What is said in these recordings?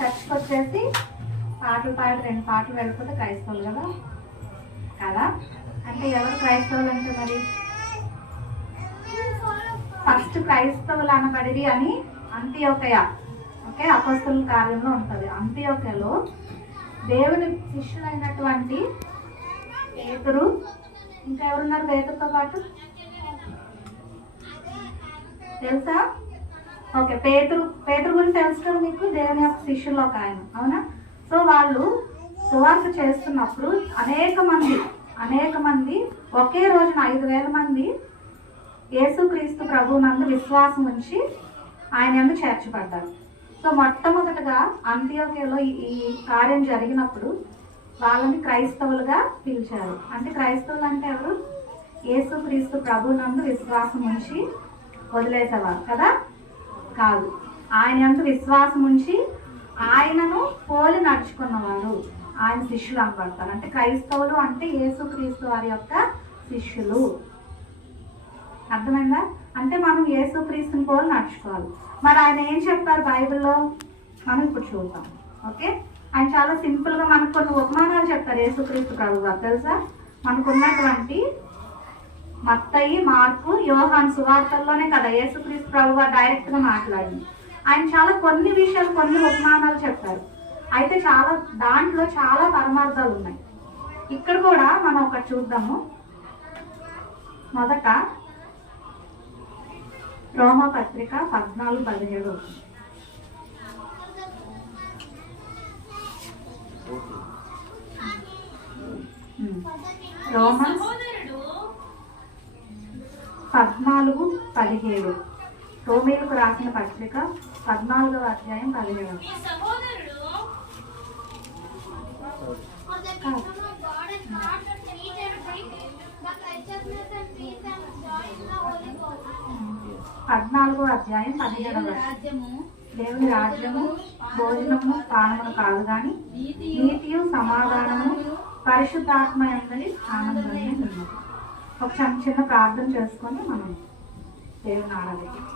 చర్చ్కి వచ్చేసి పాటలు పాడి 2 పాటలు వెళ్ళిపోతే క్రైస్తవులు కదా కదా. అంటే ఎవరు క్రైస్తవులు అంటే మరి ఫస్ట్ క్రైస్తవులు అనబడి అని అంత్యోకయ, ఓకే, అపొస్తలుల కార్యంలో ఉంటుంది. అంత్యోకయలో దేవుని శిష్యులైనటువంటి పేతురు, ఇంకా ఎవరున్నారు పేతురుతో పాటు తెలుసా? ఓకే, పేతురు గురించి తెలుసు కదా మీకు, దేవుని యొక్క శిష్యుల్లో ఒక ఆయన, అవునా? సో వాళ్ళు సువార్త చేస్తున్నప్పుడు అనేక మంది ఒకే రోజున 5,000 మంది యేసుక్రీస్తు ప్రభువునందు విశ్వాసం ఉంచి ఆయన యందు చేర్చబడ్డారు. సో మొట్టమొదటగా అంత్యోకయలో ఈ కార్యం జరిగినప్పుడు వాళ్ళని క్రైస్తవులుగా పిలిచారు. అంటే క్రైస్తవులు అంటే ఎవరు? యేసుక్రీస్తు ప్రభువునందు విశ్వాసం ఉంచి వదిలేసేవారు కదా కాదు, ఆయన యందు విశ్వాసం ఉంచి ఆయనను పోలి నడుచుకున్నవారు ఆయన శిష్యులు అనబడతారు. అంటే క్రైస్తవులు అంటే యేసుక్రీస్తు వారి యొక్క శిష్యులు. అర్థమైందా? అంటే మనం యేసుక్రీస్తుని పోలి నడుచుకోవాలి. మరి ఆయన ఏం చెప్పారు బైబిల్లో మనం ఇప్పుడు చూద్దాం. ఓకే, ఆయన చాలా సింపుల్గా మనకు కొన్ని ఉపమానాలు చెప్తారు యేసుక్రీస్తు ప్రభు గారు. తెలుసా? మనకున్నటువంటి మత్తయి, మార్కు, యోహాను సువార్తల్లోనే కదా యేసుక్రీస్తు ప్రభు గారు డైరెక్ట్గా మాట్లాడింది. ఆయన చాలా కొన్ని విషయాలు, కొన్ని ఉపమానాలు చెప్పారు. అయితే దాంట్లో చాలా పరమార్థాలు ఉన్నాయి. ఇక్కడ కూడా మనం ఒకటి చూద్దాము. మొదట రోమపత్రిక 14:17. రోమన్స్ 14:17. రోమీలకు రాసిన పత్రిక 14వ అధ్యాయం 17. దేవుని రాజ్యము భోజనము పానమును కాదు గాని నీతియు సమాధానము పరిశుద్ధాత్మ యందలి ఆనందమే ఉన్నది. ఒక చిన్న ప్రార్థన చేసుకొని మనం దేవుని ఆరాధిద్దాం.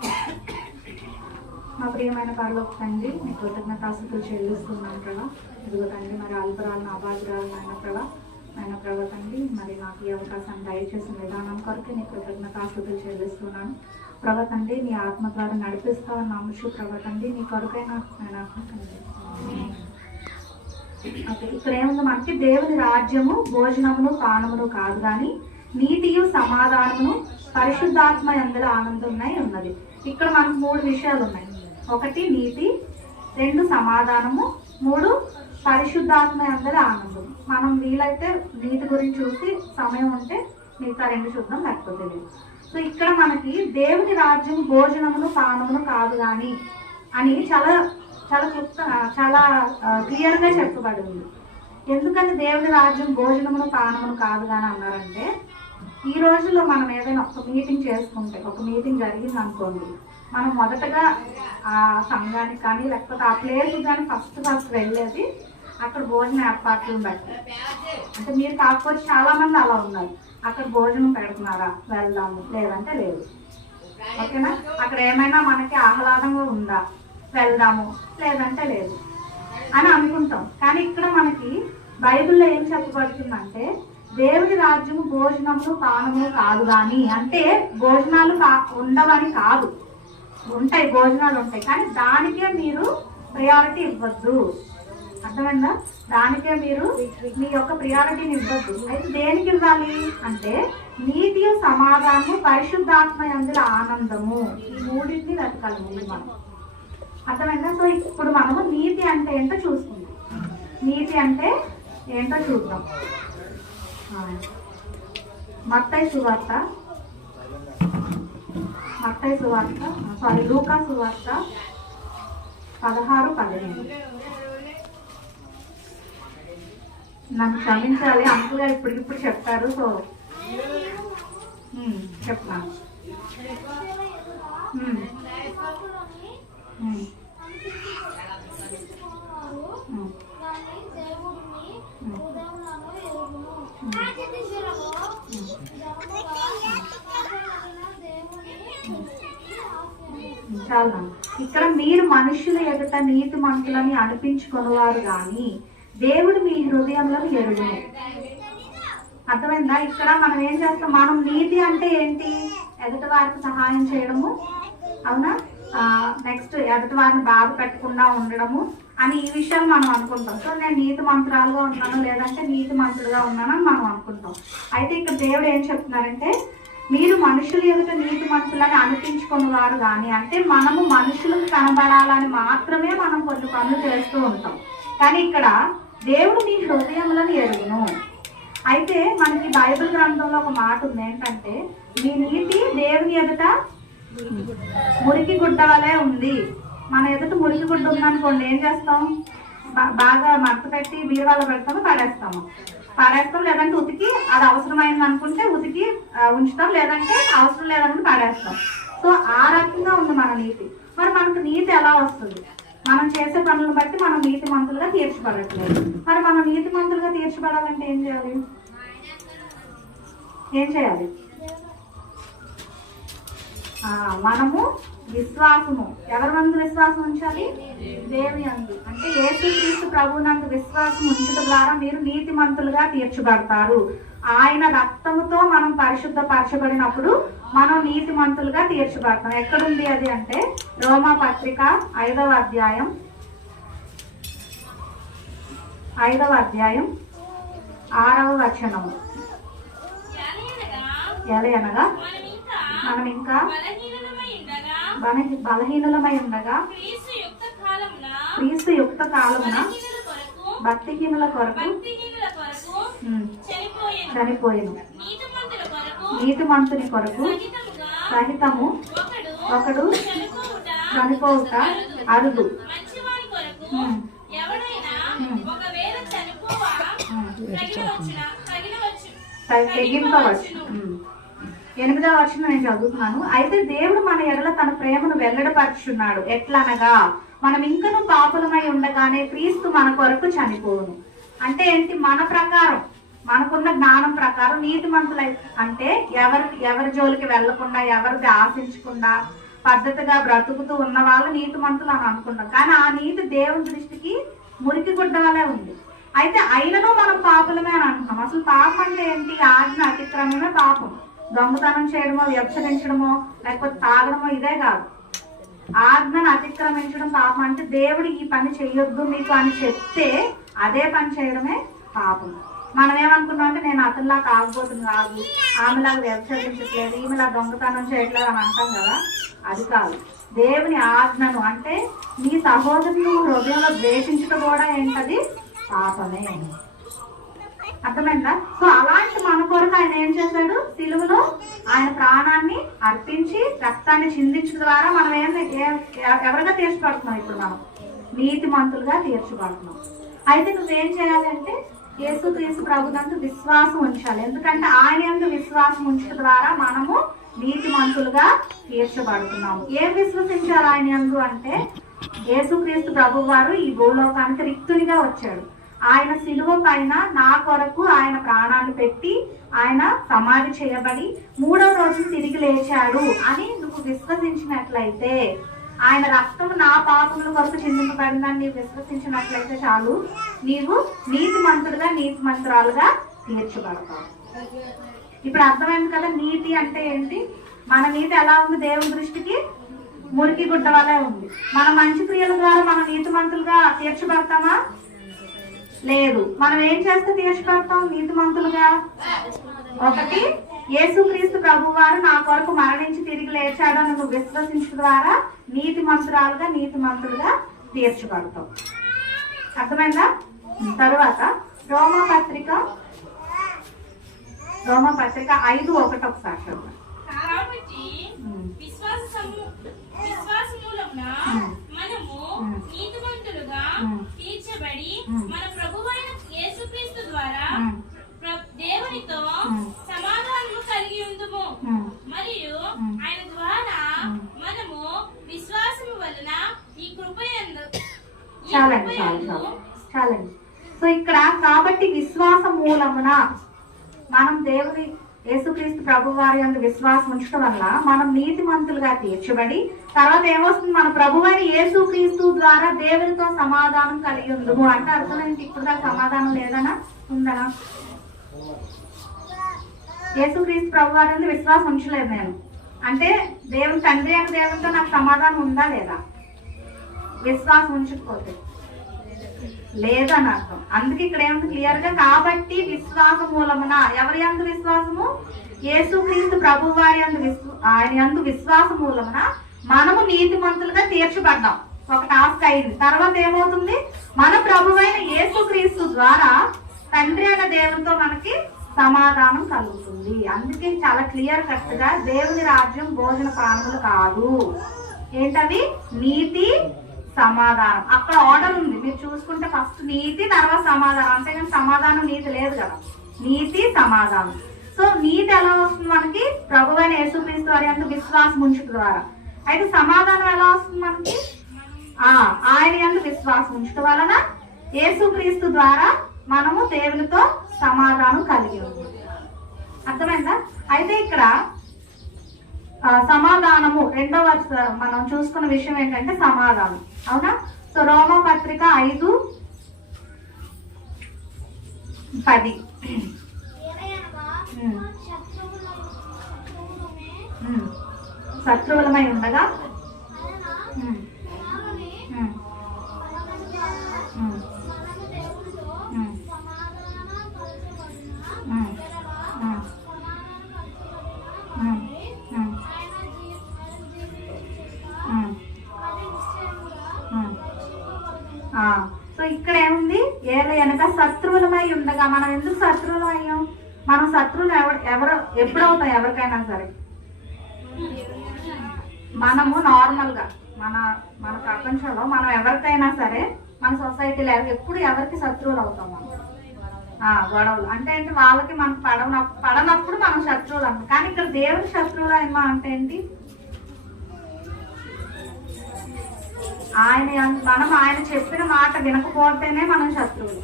మా ప్రియమైన పరలోక తండ్రి, మీ కృతజ్ఞతాస్తుతులు చెల్లిస్తున్నాను ప్రభా. ఇదిగో తండ్రి, మరి అల్పరాలను అబాధరాలు ఆయన ప్రభా తండ్రి, మరి నాకు ఈ అవకాశాన్ని దయచేసిన విధానం కొరకు నీ కృతజ్ఞతాస్తుతులు చెల్లిస్తున్నాను ప్రభా తండ్రి. నీ ఆత్మ ద్వారా నడిపిస్తావని నమ్ముచు ప్రభా తండ్రి, నీ కొరకైనా ఆయన ఇక్కడ ఏముంది మనకి? దేవుని రాజ్యము భోజనమును పానమును కాదు కానీ నీతియు సమాధానమును పరిశుద్ధాత్మ యందలి ఆనందం ఉన్నది. ఇక్కడ మనకు 3 విషయాలు ఉన్నాయి. 1 నీతి, 2 సమాధానము, 3 పరిశుద్ధాత్మ యందలి ఆనందం. మనం వీలైతే నీతి గురించి చూసి సమయం ఉంటే మిగతా 2 చూద్దాం, లేకపోతే లేదు. సో ఇక్కడ మనకి దేవుని రాజ్యం భోజనమును పానమును కాదు కానీ అని చాలా క్లియర్గా చెప్పబడింది. ఎందుకని దేవుని రాజ్యం భోజనమును పానమును కాదు కానీ అన్నారంటే, ఈ రోజుల్లో మనం ఏదైనా ఒక మీటింగ్ చేసుకుంటే, ఒక మీటింగ్ జరిగింది అనుకోండి, మనం మొదటగా ఆ సంఘానికి కానీ లేకపోతే ఆ ప్లేస్ కానీ ఫస్ట్ వెళ్ళేది అక్కడ భోజన ఏర్పాట్లు బట్టి. అంటే మీరు కాకపోతే చాలా మంది అలా ఉన్నారు, అక్కడ భోజనం పెడుతున్నారా వెళ్దాము, లేదంటే లేదు. ఓకేనా? అక్కడ ఏమైనా మనకి ఆహ్లాదంగా ఉందా, వెళ్దాము, లేదంటే లేదు అని అనుకుంటాం. కానీ ఇక్కడ మనకి బైబిల్లో ఏం చెప్పబడుతుందంటే, దేవుని రాజ్యము భోజనములు పానములు కాదు కానీ, అంటే భోజనాలు ఉండవని కాదు, ఉంటాయి, భోజనాలు ఉంటాయి, కానీ దానికే మీరు ప్రయారిటీ ఇవ్వద్దు. అర్థమైందా? దానికే మీరు మీ యొక్క ప్రియారిటీని ఇవ్వద్దు. అయితే దేనికి ఇవ్వాలి అంటే నీతి, సమాధానము, పరిశుద్ధాత్మ యందలి ఆనందము, ఈ 3ని వెతకాలి ముందు మనం. అర్థమైందా? సో ఇప్పుడు మనము నీతి అంటే ఏంటో చూసుకుందాం. నీతి అంటే ఏంటో చూద్దాం. మత్తయి సువార్త లూకా సువార్త 16:15. నన్ను క్షమించాలి, అంకుల్ గారు ఇప్పుడు చెప్పారు. సో చెప్తాను. చాలా ఇక్కడ మీరు మనుషుల ఎదుట నీతి మంతులని అనిపించుకునేవారు కానీ దేవుడు మీ హృదయంలో ఎరుగును. అర్థమైందా? ఇక్కడ మనం ఏం చేస్తాం, మనం నీతి అంటే ఏంటి? ఎదుటి వారికి సహాయం చేయడము, అవునా? నెక్స్ట్ ఎదుటి వారిని బాధ పెట్టకుండా ఉండడము అని ఈ విషయాలు మనం అనుకుంటాం. సో నేను నీతి మంత్రాలుగా ఉన్నాను లేదంటే నీతి మంత్రుడుగా ఉన్నానని మనం అనుకుంటాం. అయితే ఇక్కడ దేవుడు ఏం చెప్తున్నారంటే మీరు మనుషుల ఎదుట నీతి మంతులని అనిపించుకునేవారు కానీ, అంటే మనము మనుషులకు కనబడాలని మాత్రమే మనం కొన్ని పనులు చేస్తూ ఉంటాం. కానీ ఇక్కడ దేవుడు మీ హృదయములను ఎరుగును. అయితే మనకి బైబిల్ గ్రంథంలో ఒక మాట ఉంది, ఏంటంటే మీ నీతి దేవుని ఎదుట మురికి గుడ్డ వలె ఉంది. మన ఎదుట మురికి గుడ్డ ఉందనుకోండి, ఏం చేస్తాం? బాగా మడత పెట్టి బీరువాలో పెడతాము, పడేస్తాం. లేదంటే ఉతికి అది అవసరమైంది అనుకుంటే ఉతికి ఉంచుతాం, లేదంటే అవసరం లేదనుకుంటే పడేస్తాం. సో ఆ రకంగా ఉంది మన నీతి. మరి మనకు నీతి ఎలా వస్తుంది? మనం చేసే పనులను బట్టి మనం నీతి మంతులుగా తీర్చబడట్లేదు. మరి మనం నీతి మంతులుగా తీర్చబడాలంటే ఏం చేయాలి? మనము విశ్వాసము, ఎవరి నందు విశ్వాసం ఉంచాలి? దేవుని యందు. అంటే యేసుక్రీస్తు ప్రభువు నందు విశ్వాసం ఉంచడం ద్వారా మీరు నీతి మంతులుగా తీర్చబడతారు. ఆయన రక్తముతో మనం పరిశుద్ధపరచబడినప్పుడు మనం నీతి మంతులుగా తీర్చబడతాం. ఎక్కడుంది అది అంటే రోమా పత్రిక 5వ అధ్యాయం 6వ వచనము. ఎలయనగా మనం ఇంకా బలహీనులమై ఉండగా క్రీస్తు యుక్త కాలమున భక్తిహీనుల కొరకు చనిపోయిను. నీతిమంతుని కొరకు సహితము ఒకడు చనిపోవుట అరుదు. తెగింపవచ్చు. 8వ వచనం నేను చదువుతున్నాను. అయితే దేవుడు మన ఎడల తన ప్రేమను వెల్లడిపరుచున్నాడు. ఎట్లనగా మనం ఇంకను పాపులమై ఉండగానే క్రీస్తు మన కొరకు చనిపోవును. అంటే ఏంటి? మన ప్రకారం, మనకున్న జ్ఞానం ప్రకారం నీతిమంతులై అంటే ఎవరి జోలికి వెళ్లకుండా, ఎవరిది ఆశించకుండా పద్ధతిగా బ్రతుకుతూ ఉన్న వాళ్ళు నీతిమంతులు అని అనుకుంటాం. కానీ ఆ నీతి దేవుని దృష్టికి మురికి గుడ్డ వలె ఉంది. అయితే అయినను మనం పాపులమే అని అంటున్నాం. అసలు పాపం అంటే ఏంటి? ఆజ్ఞ అతిక్రమమే పాపం. దొంగతనం చేయడమో, వ్యభిచరించడమో, లేకపోతే తాగడమో ఇదే కాదు. ఆజ్ఞను అతిక్రమించడం పాపం. అంటే దేవుడు ఈ పని చెయ్యొద్దు మీకు అని చెప్తే అదే పని చేయడమే పాపం. మనం ఏమనుకున్నాం అంటే నేను అతనిలా తాగబోతుంది కాదు, ఆమెలాగా వ్యభిచరించట్లేదు, ఈమెలా దొంగతనం చేయట్లేదు అని అంటాం కదా. అది కాదు. దేవుని ఆజ్ఞను అంటే నీ సహోదరుని హృదయంలో ద్వేషించడం కూడా ఏంటది? పాపమే. అర్థమైందా? సో అలాంటి మన కొరకు ఆయన ఏం చేశాడు? సిలువలో ఆయన ప్రాణాన్ని అర్పించి రక్తాన్ని చిందించడం ద్వారా మనం ఎవరిగా తీర్చబడుతున్నాం? ఇప్పుడు మనం నీతి మంతులుగా తీర్చబడుతున్నాం. అయితే నువ్వేం చేయాలి అంటే యేసుక్రీస్తు ప్రభునందు విశ్వాసం ఉంచాలి. ఎందుకంటే ఆయన యందు విశ్వాసం ఉంచడం ద్వారా మనము నీతి మంతులుగా తీర్చబడుతున్నాము. ఏం విశ్వసించాలి ఆయన యందు అంటే యేసుక్రీస్తు ప్రభు వారు ఈ భూలోకానికి రిక్తునిగా వచ్చాడు. ఆయన సిలువ పైన నా కొరకు ఆయన ప్రాణాలు పెట్టి ఆయన సమాధి చేయబడి 3వ రోజు తిరిగి లేచాడు అని నువ్వు విశ్వసించినట్లయితే, ఆయన రక్తం నా పాపముల కొరకు చిందింపబడిందని నీవు విశ్వసించినట్లయితే చాలు, నీవు నీతి మంతుడుగా నీతి మంత్రాలుగా తీర్చబడతావు. ఇప్పుడు అర్థమైంది కదా నీతి అంటే ఏంటి? మన నీతి ఎలా ఉంది? దేవుని దృష్టికి మురికి గుడ్డ వలె ఉంది. మన మంచి క్రియల ద్వారా మన నీతి మంతులుగా తీర్చబడతామా? లేదు. మనం ఏం చేస్తే తీర్చబడతాం నీతి మంతులుగా? ఒకటి, యేసుక్రీస్తు ప్రభు వారు నా కొరకు మరణించి తిరిగి లేచాడు అని నువ్వు విశ్వసించడం ద్వారా నీతి మంతురాలుగా నీతి మంతులుగా తీర్చబడతావు. అర్థమైందా? తరువాత రోమా పత్రిక 5:1 ఒకసారి చదువు. మనము నీతిమంతులుగా తీర్చబడి మన ప్రభువైన యేసుక్రీస్తు ద్వారా దేవునితో సమాధానము కలిగి ఉందుము. మరియు ఆయన ద్వారా మనము విశ్వాసము వలన ఈ కృపయందు. సో ఇక్కడ కాబట్టి విశ్వాస మూలమున మనం యేసుక్రీస్తు ప్రభు వారి యందు విశ్వాసం ఉంచడం వల్ల మనం నీతిమంతులుగా తీర్చబడి తర్వాత ఏమొస్తుంది, మన ప్రభు అయిన యేసుక్రీస్తు ద్వారా దేవునితో సమాధానం కలిగి ఉందము అంటే అర్థం ఏంటి? ఇప్పుడు దాకా సమాధానం లేదనా ఉందనా? యేసుక్రీస్తు ప్రభు వారి యందు విశ్వాసం ఉంచలేదు నేను అంటే దేవుని తండ్రి అయిన దేవునితో నాకు సమాధానం ఉందా లేదా? విశ్వాసం ఉంచకపోతే లేదని అర్థం. అందుకే ఇక్కడ ఏముంది క్లియర్ గా, కాబట్టి విశ్వాస మూలమున ఎవరి యందు విశ్వాసము? యేసుక్రీస్తు ప్రభు వారి యందు ఆయన యందు విశ్వాస మూలమున మనము నీతిమంతులుగా తీర్చబడ్డాం. ఒక టాస్క్ అయింది. తర్వాత ఏమవుతుంది? మన ప్రభు అయిన యేసుక్రీస్తు ద్వారా తండ్రి అయిన దేవునితో మనకి సమాధానం కలుగుతుంది. అందుకే చాలా క్లియర్ కట్ గా దేవుని రాజ్యం భోజన పానములు కాదు. ఏంటవి? నీతి, సమాధానం. అక్కడ ఆర్డర్ ఉంది, మీరు చూసుకుంటే ఫస్ట్ నీతి తర్వాత సమాధానం. అంతేగాని సమాధానం నీతి లేదు కదా, నీతి సమాధానం. సో నీతి ఎలా వస్తుంది మనకి? ప్రభు అయిన యేసుక్రీస్తు వారి యందు విశ్వాసం ఉంచుట ద్వారా. అయితే సమాధానం ఎలా వస్తుంది మనకి? ఆయన యందు విశ్వాసం ఉంచుట వలన యేసుక్రీస్తు ద్వారా మనము దేవునితో సమాధానం కలిగి ఉంది. అర్థమైందా? అయితే ఇక్కడ సమాధానము రెండవ మనం చూసుకున్న విషయం ఏంటంటే సమాధానం. అవునా? సో రోమా పత్రిక 5:10 శత్రువులమై ఉండగా సో ఇక్కడ ఏముంది? ఏలయనక శత్రువులమై ఉండగా. మనం ఎందుకు శత్రువులు అయ్యాం? మనం శత్రువులు ఎవరు ఎప్పుడవుతాం? ఎవరికైనా సరే మనము నార్మల్ గా మన ప్రపంచంలో మనం ఎవరికైనా సరే మన సొసైటీలో ఎప్పుడు ఎవరికి శత్రువులు అవుతాం మనం? గొడవలు అంటే ఏంటి? వాళ్ళకి మనకు పడనప్పుడు మనం శత్రువులు అంటాం. కానీ ఇక్కడ దేవుని శత్రువులు ఏమో అంటే ఏంటి? ఆయన చెప్పిన మాట వినకపోతేనే మనం శత్రువులు.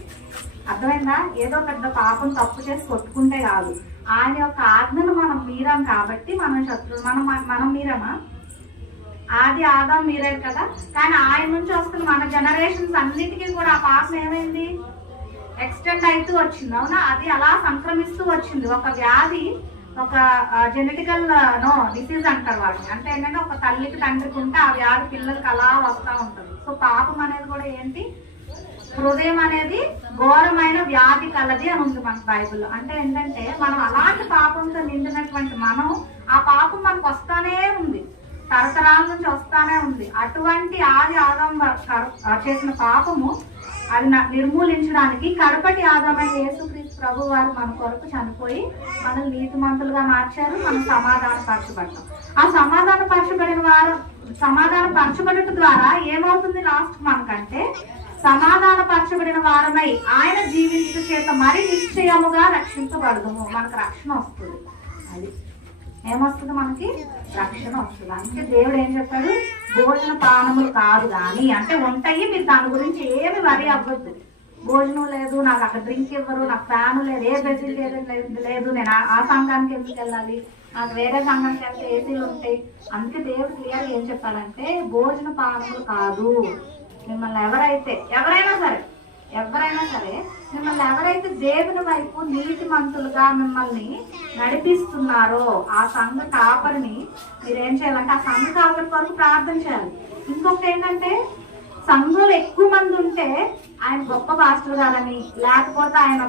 అర్థమైందా? ఏదో పెద్ద పాపం తప్పు చేసి కొట్టుకుంటే కాదు, ఆయన యొక్క ఆజ్ఞను మనం మీరాం కాబట్టి మనం శత్రువులు. మనం మీరమా? ఆది ఆదాం మీరారు కదా, కానీ ఆయన నుంచి వస్తున్న మన జనరేషన్స్ అన్నిటికీ కూడా ఆ పాపం ఏమైంది? ఎక్స్టెండ్ అవుతూ వచ్చింది. అవునా? అది అలా సంక్రమిస్తూ వచ్చింది. ఒక వ్యాధి, ఒక జెనెటికల్ డిసీజ్ అంటారు వాటిని. అంటే ఏంటంటే ఒక తల్లికి తండ్రికి ఉంటే ఆ వ్యాధి పిల్లలకి అలా వస్తూ ఉంటుంది. సో పాపం అనేది కూడా ఏంటి? హృదయం అనేది ఘోరమైన వ్యాధి కలది అని ఉంది మన బైబిల్లో. అంటే ఏంటంటే మనం అలాంటి పాపంతో నిండినటువంటి మనం, ఆ పాపం మనకు వస్తానే ఉంది, తరతరాల నుంచి వస్తానే ఉంది. అటువంటి ఆది ఆదాం చేసిన పాపము అది నిర్మూలించడానికి కడపటి ఆదామైన యేసుక్రీస్తు ప్రభు వారు మన కొరకు చనిపోయి మనల్ని నీతిమంతులుగా మార్చారు. మనం సమాధానపరచబడ్డాం. ఆ సమాధానపరచబడటం ద్వారా ఏమవుతుంది లాస్ట్ మనకంటే? సమాధానపరచబడిన వారమై ఆయన జీవించు చేత మరి నిశ్చయముగా రక్షించబడదుము. మనకు రక్షణ వస్తుంది. అది ఏమొస్తుంది? మనకి రక్షణ వస్తుంది. అందుకే దేవుడు ఏం చెప్పాడు? భోజన పానములు కాదు కానీ, అంటే ఉంటాయి, మీరు దాని గురించి ఏమి వరి అవ్వద్దు. భోజనం లేదు, నాకు అక్కడ డ్రింక్ ఇవ్వరు, నాకు ఫ్యాన్ లేదు, ఏ ఫెసిలిటీ లేదు, నేను ఆ సంఘానికి ఎందుకు వెళ్ళాలి, నాకు వేరే సంఘానికి వెళ్తే ఏసీలు ఉంటాయి. అందుకే దేవుడు క్లియర్ ఏం చెప్పాలంటే భోజన పానములు కాదు. మిమ్మల్ని ఎవరైనా సరే మిమ్మల్ని ఎవరైతే దేవుని వైపు నీతిమంతులుగా మిమ్మల్ని నడిపిస్తున్నారో ఆ సంఘ కాపరిని మీరేం చేయాలంటే ఆ సంఘ కాపరి కొరకు ప్రార్థన చేయాలి. ఇంకొకటి ఏంటంటే సంఘంలో ఎక్కువ మంది ఉంటే ఆయన గొప్ప పాస్టర్ గారని, లేకపోతే ఆయన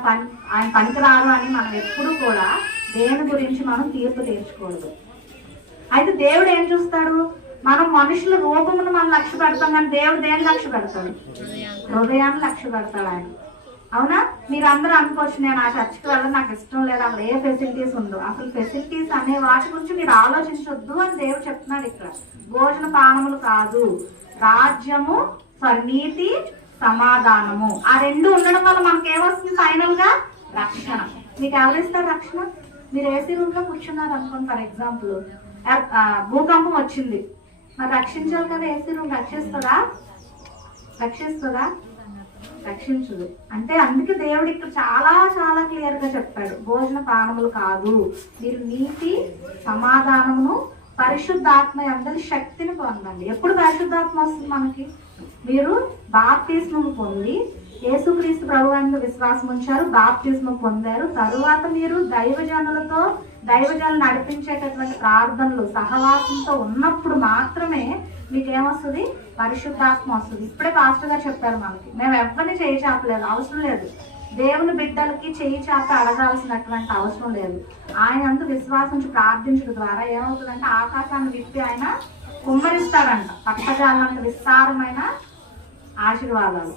పనికిరారు అని మనం ఎప్పుడు కూడా దేని గురించి మనం తీర్పు తీర్చుకోవద్దు. అయితే దేవుడు ఏం చూస్తాడు? మనం మనుషుల రూపమును మనం లక్ష్య పెడతాం, కానీ దేవుడు దేని లక్ష్య పెడతాడు? హృదయాన్ని లక్ష్య పెడతాడు ఆయన. అవునా? మీరు అందరూ అనుకోవచ్చు, నేను ఆ చర్చికి వెళ్ళడం నాకు ఇష్టం లేదు, అక్కడ ఏ ఫెసిలిటీస్ ఉందో. అసలు ఫెసిలిటీస్ అనే వాటి గురించి మీరు ఆలోచించొద్దు అని దేవుడు చెప్తున్నాడు ఇక్కడ. భోజన పానములు కాదు, రాజ్యము, నీతి, సమాధానము, ఆ రెండు ఉండడం వల్ల మనకేమొస్తుంది? ఫైనల్ గా రక్షణ. మీకు ఎవరిస్తారు రక్షణ? మీరు ఏసీ రూమ్ లో కూర్చున్నారు అనుకోండి, ఫర్ ఎగ్జాంపుల్ భూకంపం వచ్చింది, మరి రక్షించాలి కదా. ఏసీ రూమ్ రక్షిస్తుందా? రక్షించదు. అంటే అందుకే దేవుడు ఇక్కడ చాలా చాలా క్లియర్ గా చెప్పాడు, భోజన పానములు కాదు, మీరు నీతి సమాధానమును పరిశుద్ధాత్మ అందరి శక్తిని పొందండి. ఎప్పుడు పరిశుద్ధాత్మ వస్తుంది మనకి? మీరు బాప్తిస్మము పొంది యేసుక్రీస్తు ప్రభువుని విశ్వాసం ఉంచారు, బాప్తిస్మం పొందారు, తరువాత మీరు దైవజనులు నడిపించేటటువంటి ప్రార్థనలు సహవాసంతో ఉన్నప్పుడు మాత్రమే మీకు ఏమొస్తుంది? పరిశుద్ధాత్మ వస్తుంది. ఇప్పుడే పాస్టర్ గారు చెప్పారు మనకి, మేము ఎవరిని చేయి చాపలేదు, అవసరం లేదు. దేవుని బిడ్డలకి చేయి చాప అడగాల్సినటువంటి అవసరం లేదు. ఆయన అంతా విశ్వాసం ప్రార్థించడం ద్వారా ఏమవుతుందంటే ఆకాశాన్ని విప్పి ఆయన కుమ్మరిస్తాడంట పట్టజాలంత విస్తారమైన ఆశీర్వాదాలు.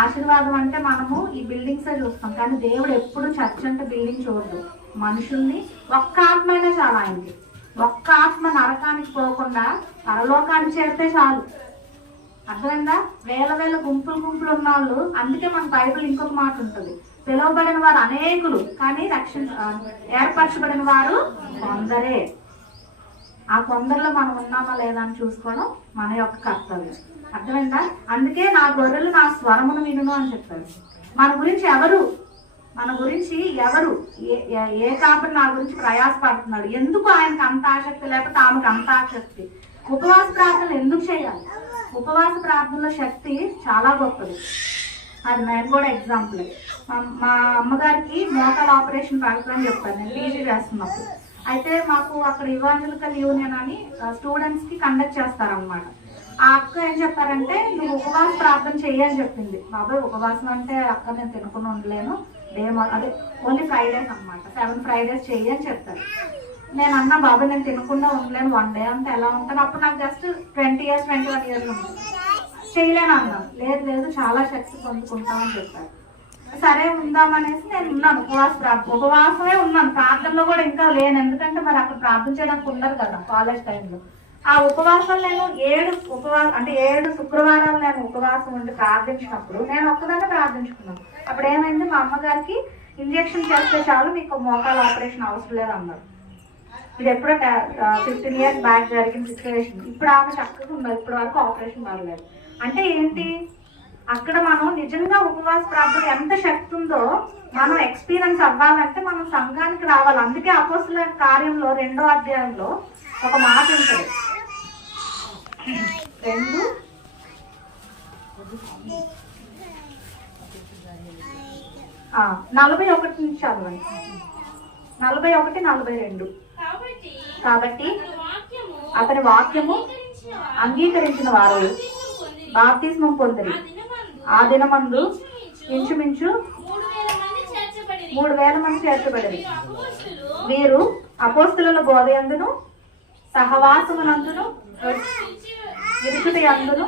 ఆశీర్వాదం అంటే మనము ఈ బిల్డింగ్సే చూస్తాం, కానీ దేవుడు ఎప్పుడు చర్చ్ అంటే బిల్డింగ్ చూడదు, మనుషుల్ని. ఒక్క ఆత్మైనా చాలు ఆయనకి. ఒక్క ఆత్మ నరకానికి పోకుండా పరలోకానికి చేరితే చాలు. అర్థమైందా? వేల గుంపులు ఉన్న వాళ్ళు. అందుకే మన బైబిల్ ఇంకొక మాట ఉంటుంది, పిలువబడిన వారు అనేకులు కానీ ఏర్పరచబడిన వారు కొందరే. ఆ కొందరిలో మనం ఉన్నామా లేదా అని చూసుకోవడం మన యొక్క కర్తవ్యం. అర్థమైందా? అందుకే నా గొర్రెలు నా స్వరమును వినును అని చెప్పారు. మన గురించి ఎవరు ఏ కాపరి నా గురించి ప్రయాసపడుతున్నాడు? ఎందుకు ఆయనకు అంత ఆసక్తి లేకపోతే ఆమెకు అంత ఆసక్తి? ఉపవాస ప్రార్థనలు ఎందుకు చేయాలి? ఉపవాస ప్రార్థనలో శక్తి చాలా గొప్పది. అది నేను కూడా ఎగ్జాంపుల్. మా అమ్మగారికి మోకాల ఆపరేషన్ పడుతుందని చెప్పాను నేను పీజీ చేస్తున్నప్పుడు. అయితే మాకు అక్కడ ఇవాంజలికల్ యూనియన్ అని స్టూడెంట్స్ కి కండక్ట్ చేస్తారనమాట. ఆ అక్క ఏం చెప్పారంటే, నువ్వు ఉపవాస ప్రార్థన చెయ్యని చెప్పింది. బాబాయ్ ఉపవాసం అంటే అక్క నేను తినకుండా ఉండలేను, అదే ఓన్లీ ఫ్రైడేస్ అనమాట, 7 Fridays చెయ్యి అని చెప్తారు. నేను అన్నా బాబాయ్ నేను తినకుండా ఉండలేను, 1 day అంటే ఎలా ఉంటాను? అప్పుడు నాకు జస్ట్ 20 years 21 years ఉంటుంది. చేయలేను అన్నా. లేదు చాలా శక్తి పొందుకుంటామని చెప్పారు. సరే ఉందామనేసి నేను ఉన్నాను, ఉపవాసమే ఉన్నాను. ప్రార్థనలో కూడా ఇంకా లేను, ఎందుకంటే మరి అక్కడ ప్రార్థన చేయడానికి ఉండదు కదా కాలేజ్ టైంలో. ఆ ఉపవాసాలు నేను 7 శుక్రవారాలు నేను ఉపవాసం ఉండి ప్రార్థించినప్పుడు నేను ఒక్కదాన్ని ప్రార్థించుకున్నాను. అప్పుడు ఏమైంది, మా అమ్మగారికి ఇంజెక్షన్ చేస్తే చాలు, మీకు మోకాల ఆపరేషన్ అవసరం లేదు అన్నారు. ఇది ఎప్పుడో 15 years బ్యాక్ జరిగిన సిచ్యువేషన్. ఇప్పుడు ఆమె చక్కగా ఉన్నారు, ఇప్పటి వరకు ఆపరేషన్ కాలేదు. అంటే ఏంటి, అక్కడ మనం నిజంగా ఉపవాస ప్రార్థన ఎంత శక్తి ఉందో మనం ఎక్స్పీరియన్స్ అవ్వాలంటే మనం సంఘానికి రావాలి. అందుకే అపోస్తుల కార్యంలో 2వ అధ్యాయంలో ఒక మాట ఉంటుంది, 41 నుంచి చదవండి. 41, 42. కాబట్టి అతని వాక్యము అంగీకరించిన వారు బాప్తిస్మం పొందిరి. ఆ దినమందు ఇంచుమించు 3,000 మంది చేర్చబడిరి. వీరు అపోస్తుల బోధయందును సహవాసమునందును విరుచుటయందును.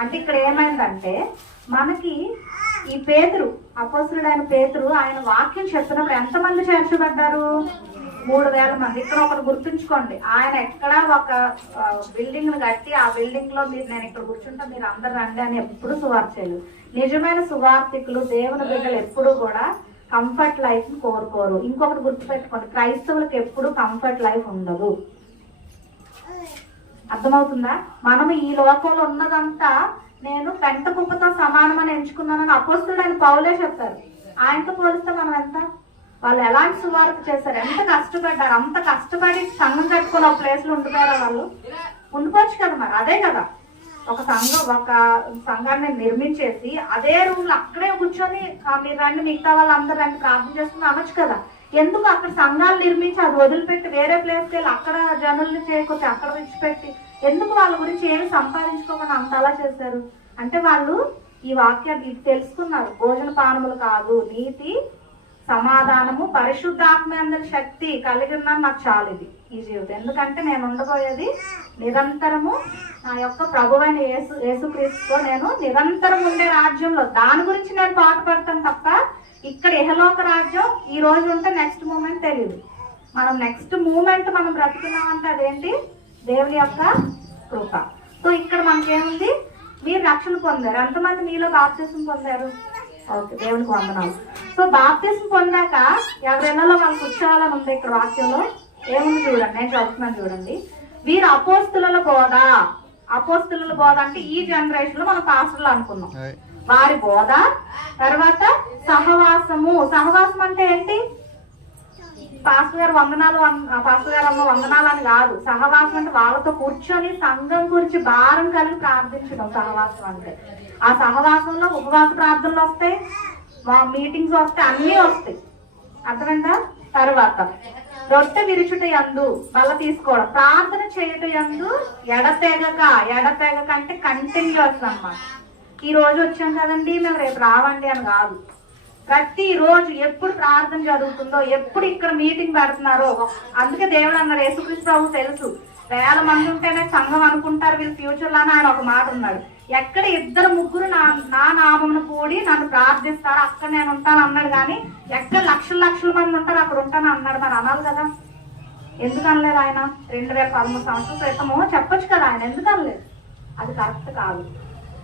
అంటే ఇక్కడ ఏమైందంటే మనకి ఈ పేతురు, అపోస్తులుడైన పేతురు ఆయన వాక్యం చెప్పినప్పుడు ఎంతమంది చేర్చబడ్డారు? 3,000 మంది. ఇక్కడ ఒకటి గుర్తుంచుకోండి, ఆయన ఎక్కడ ఒక బిల్డింగ్ ను కట్టి ఆ బిల్డింగ్ లో నేను ఇక్కడ కూర్చుంటా మీరు అందరు రండి అని ఎప్పుడు సువార్త చేయలేదు. నిజమైన సువార్థికులు దేవుని బిడ్డలు ఎప్పుడు కూడా కంఫర్ట్ లైఫ్ ని కోరుకోరు. ఇంకొకటి గుర్తుపెట్టుకోండి, క్రైస్తవులకు ఎప్పుడు కంఫర్ట్ లైఫ్ ఉండదు. అర్థమవుతుందా? మనం ఈ లోకంలో ఉన్నదంతా నేను పెంట కుప్పతో సమానమని ఎంచుకున్నానని అపోస్తులుడైన పౌలే చెప్పారు. ఆయనతో పోలిస్తే మనం ఎంత, వాళ్ళు ఎలాంటి సువార్త చేశారు, ఎంత కష్టపడ్డారు. అంత కష్టపడి సంఘం కట్టుకొని ఒక ప్లేస్ లో ఉండిపోయారా? వాళ్ళు ఉండిపోవచ్చు కదా. మరి అదే కదా, ఒక సంఘాన్ని నిర్మించేసి అదే రూమ్ లో అక్కడే కూర్చొని మీరు రండి మిగతా వాళ్ళందరూ రండి ప్రార్థన చేసుకుని అనొచ్చు కదా. ఎందుకు అక్కడ సంఘాలు నిర్మించి అది వదిలిపెట్టి వేరే ప్లేస్కి వెళ్ళి అక్కడ జనుల్ని చేయకపోతే అక్కడ విడిచిపెట్టి ఎందుకు వాళ్ళ గురించి ఏమి సంపాదించుకోమని అంత అలా చేశారు? అంటే వాళ్ళు ఈ వాక్యాన్ని తెలుసుకున్నారు, భోజన పానములు కాదు, నీతి సమాధానము పరిశుద్ధాత్మ అందరి శక్తి కలిగి ఉన్నాను, నాకు చాలు ఇది ఈ జీవితం. ఎందుకంటే నేను ఉండబోయేది నిరంతరము నా యొక్క ప్రభువైన యేసుక్రీస్తుతో నేను నిరంతరం ఉండే రాజ్యంలో. దాని గురించి నేను పాటుపడతాను తప్ప ఇక్కడ ఇహలోక రాజ్యం ఈ రోజు ఉంటే నెక్స్ట్ మూమెంట్ తెలియదు. మనం నెక్స్ట్ మూమెంట్ మనం బ్రతుకున్నామంటే అదేంటి? దేవుని యొక్క కృప. సో ఇక్కడ మనకేముంది, మీరు రక్షణ పొందారు. ఎంతమంది మీలో బాప్తిస్మం పొందారు? ఓకే, దేవునికి వందనాలు. సో బాప్తిస్మం పొందాక ఎవరెన్నలో వాళ్ళు కూర్చోవాలని ఉంది. ఇక్కడ వాక్యంలో ఏముంది చూడండి, నేను చదువుతున్నాను చూడండి. వీరు అపోస్తుల బోధ అపోస్తలుల బోధ అంటే ఈ జనరేషన్ లో మనం పాస్టర్లు అనుకున్నాం. వారి బోధ, తర్వాత సహవాసము. సహవాసం అంటే ఏంటి? పాస్టర్ గారు వందనాలు, పాస్టర్ గారు అమ్మ వందనాలు అని కాదు. సహవాసం అంటే వాళ్ళతో కూర్చొని సంఘం గురించి భారం కలిగి ప్రార్థించడం సహవాసం అంటే. ఆ సహవాసంలో ఉపవాస ప్రార్థనలు వస్తాయి, మీటింగ్స్ వస్తాయి, అన్నీ వస్తాయి. అర్థమైందా? తర్వాత రొట్టె విరుచుట యందు బల్ల తీసుకోవడం, ప్రార్థన చేయుట యందు ఎడతెగక. ఎడతెగక అంటే కంటిన్యూస్ అన్నమాట. ఈ రోజు వచ్చాం కదండి మేము రేపు రావండి అని కాదు. ప్రతి రోజు ఎప్పుడు ప్రార్థన జరుగుతుందో, ఎప్పుడు ఇక్కడ మీటింగ్ పెడుతున్నారో. అందుకే దేవుడు అన్నారు, యేసుక్రీస్తు ప్రభు తెలుసు, 1000 మంది ఉంటేనే సంఘం అనుకుంటారు వీళ్ళు ఫ్యూచర్ లో. ఆయన ఒక మాట ఉన్నాడు, ఎక్కడ 2-3 నా నామమును కూడి నన్ను ప్రార్థిస్తారు అక్కడ నేను ఉంటాను అన్నాడు. కానీ ఎక్కడ లక్షల మంది ఉంటారు అక్కడ ఉంటాను అన్నాడు. మరి అనాలి కదా, ఎందుకు అనలేదు ఆయన? 2013 సంవత్సరాల క్రితము చెప్పొచ్చు కదా ఆయన, ఎందుకు అనలేదు? అది కరెక్ట్ కాదు.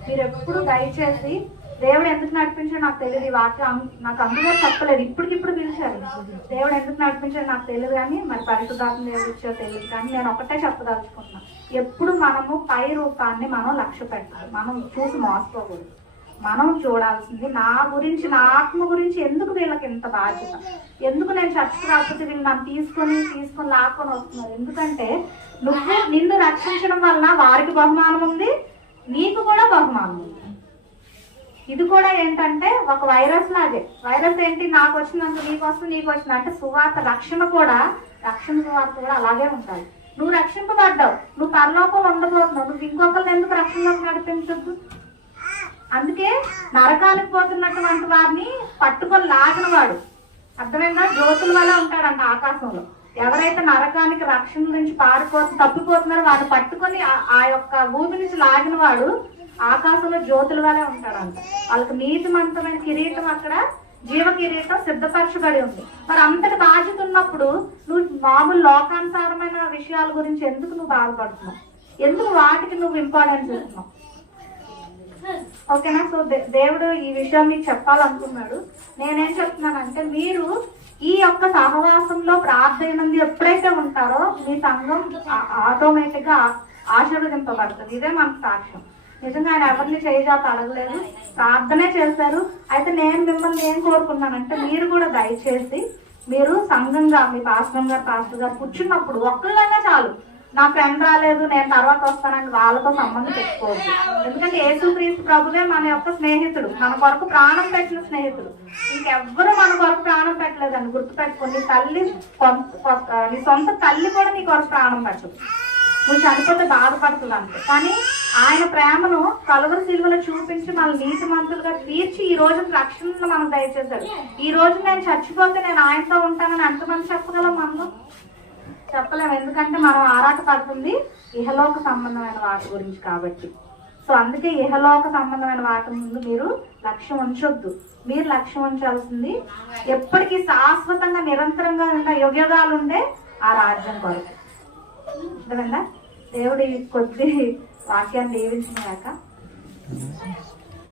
మీరు ఎప్పుడు దయచేసి దేవుడు ఎందుకు నడిపించాడు నాకు తెలియదు, ఈ వాక్యం నాకు అందులో చెప్పలేదు, ఇప్పటికిప్పుడు పిలిచారు. దేవుడు ఎందుకు నడిపించాడు నాకు తెలియదు, కానీ మరి పరిశుద్ధాత్మ దేవుడు ఇచ్చారో తెలియదు. కానీ నేను ఒకటే చెప్పదలుచుకుంటున్నాను, ఎప్పుడు మనము పై రూపాన్ని మనం లక్ష్య పెట్టాలి. మనం చూసి మోసపోకూడదు. మనం చూడాల్సింది నా గురించి, నా ఆత్మ గురించి. ఎందుకు వీళ్ళకి ఇంత బాధ్యత? ఎందుకు నేను చర్చకు రాకపోతే వీళ్ళు నన్ను తీసుకొని లాక్కొని వస్తున్నారు? ఎందుకంటే నిన్ను రక్షించడం వలన వారికి బహుమానం ఉంది, నీకు కూడా బహుమానం ఉంది. ఇది కూడా ఏంటంటే ఒక వైరస్ లాగే. వైరస్ ఏంటి? నాకు వచ్చినంత నీకు వస్తుంది, నీకు వచ్చింది అంటే సువార్త. రక్షణ సువార్త కూడా అలాగే ఉంటుంది. నువ్వు రక్షింపబడ్డావు, నువ్వు పరలోకం ఉండబోతున్నావు, నువ్వు ఇంకొకరిని ఎందుకు రక్షణలోకి నడిపించద్దు? అందుకే నరకానికి పోతున్నటువంటి వారిని పట్టుకొని లాగిన వాడు, అర్థమైందా, జ్యోతుల వల్ల ఉంటాడంట ఆకాశంలో. ఎవరైతే నరకానికి రక్షణ నుంచి తప్పిపోతున్నారో వాడిని పట్టుకొని ఆ యొక్క భూమి నుంచి లాగిన వాడు ఆకాశంలో జ్యోతుల వల్లే ఉంటాడంట. వాళ్ళకి నీతిమంతమైన కిరీటం, అక్కడ జీవ కిరీటం సిద్ధపరచబడి ఉంది. మరి అంతటి బాధ్యత ఉన్నప్పుడు నువ్వు మామూలు లోకానుసారమైన విషయాల గురించి ఎందుకు నువ్వు బాధపడుతున్నావు? ఎందుకు వాటికి నువ్వు ఇంపార్టెన్స్ ఇస్తున్నావు? ఓకేనా? సో దేవుడు ఈ విషయం మీకు చెప్పాలనుకున్నాడు. నేనేం చెప్తున్నానంటే, మీరు ఈ యొక్క సహవాసంలో ప్రార్థన ఎప్పుడైతే ఉంటారో మీ సంఘం ఆటోమేటిక్ గా ఆశీర్వదింపబడుతుంది. ఇదే మనకు సాక్ష్యం. నిజంగా ఆయన ఎవరిని చేయజాత అడగలేదు, ప్రార్థనే చేశారు. అయితే నేను మిమ్మల్ని ఏం కోరుకున్నానంటే, మీరు కూడా దయచేసి మీరు సంఘంగా మీ పాస్టర్ గారు కూర్చున్నప్పుడు ఒక్కళ్ళైనా చాలు, నా ఫ్రెండ్ రాలేదు నేను తర్వాత వస్తానని వాళ్ళతో సంబంధం పెట్టుకోవద్దు. ఎందుకంటే యేసుక్రీస్తు ప్రభువే మన యొక్క స్నేహితుడు, మన కొరకు ప్రాణం పెట్టిన స్నేహితుడు. ఇంకెవ్వరూ మన కొరకు ప్రాణం పెట్టలేదని గుర్తుపెట్టుకోండి. నీ సొంత తల్లి కూడా నీ కొరకు ప్రాణం పెట్టదు. నువ్వు చనిపోతే బాధపడుతుంది అంతే. కానీ ఆయన ప్రేమను కలువరి శిలువలో చూపించి మన నీతిమంతులుగా తీర్చి ఈ రోజు రక్షణను మనకు దయచేశాడు. ఈ రోజు నేను చచ్చిపోతే నేను ఆయనతో ఉంటానని ఎంతమంది చెప్పగలం? మనం చెప్పలేము. ఎందుకంటే మనం ఆరాట పడుతుంది ఇహలోక సంబంధమైన వాటి గురించి కాబట్టి. సో అందుకే ఇహలోక సంబంధమైన వాటి ముందు మీరు లక్ష్యం ఉంచొద్దు. మీరు లక్ష్యం ఉంచాల్సింది ఎప్పటికీ శాశ్వతంగా నిరంతరంగా ఉండే యుగయుగాలు ఉండే ఆ రాజ్యం కొరకు. అర్థమైందా? దేవుడి కొద్ది వాక్యాన్ని దీవించిన కాక